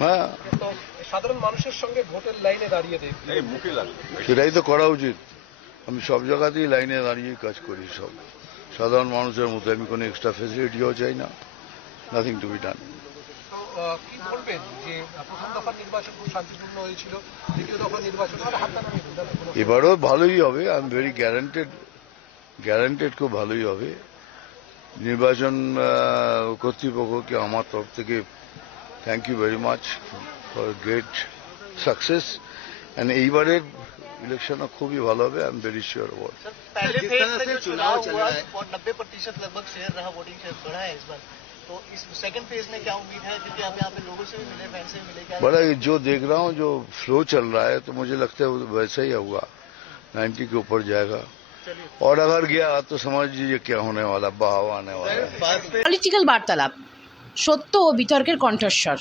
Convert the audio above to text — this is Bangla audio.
হ্যাঁ, সাধারণ মানুষের সঙ্গে ভোটের লাইনে দাঁড়িয়ে দেয়, সেটাই তো করা উচিত। আমি সব জায়গাতেই লাইনে দাঁড়িয়ে কাজ করি, সব সাধারণ মানুষের মতো। আমি কোনো এক্সট্রা ফেসিলিটিও চাই না, নাথিং টু বি ডান। কি বলবেন যে প্রথম দফার নির্বাচন খুব শান্তিপূর্ণ হয়েছিল, দ্বিতীয় দফার নির্বাচন এবারও ভালোই হবে। আই এম ভেরি গ্যারান্টেড খুব ভালোই হবে। নির্বাচন কর্তৃপক্ষকে আমার তরফ থেকে thank you very much for great success. And এইবারের ইলেকশনও খুবই ভালো হবে, I am very sure about. पहले फेज में जो चुनाव हुआ 90% लगभग शेयर रहा, वोटिंग शेयर बढ़ा है इस बार, तो इस सेकंड फेज में क्या उम्मीद है, क्योंकि आप यहाँ पे लोगों से भी मिले, फैन से भी मिले, क्या बड़ा जो देख रहा हूँ, जो फ्लो चल रहा है, तो मुझे लगता है वैसा ही होगा, 90 के ऊपर जाएगा। और अगर गया तो समझ लीजिए क्या होने वाला, बहाव आने वाला है। পলিটিক্যাল বার্তালাপ, সত্য ও বিতর্কের কণ্ঠস্বর।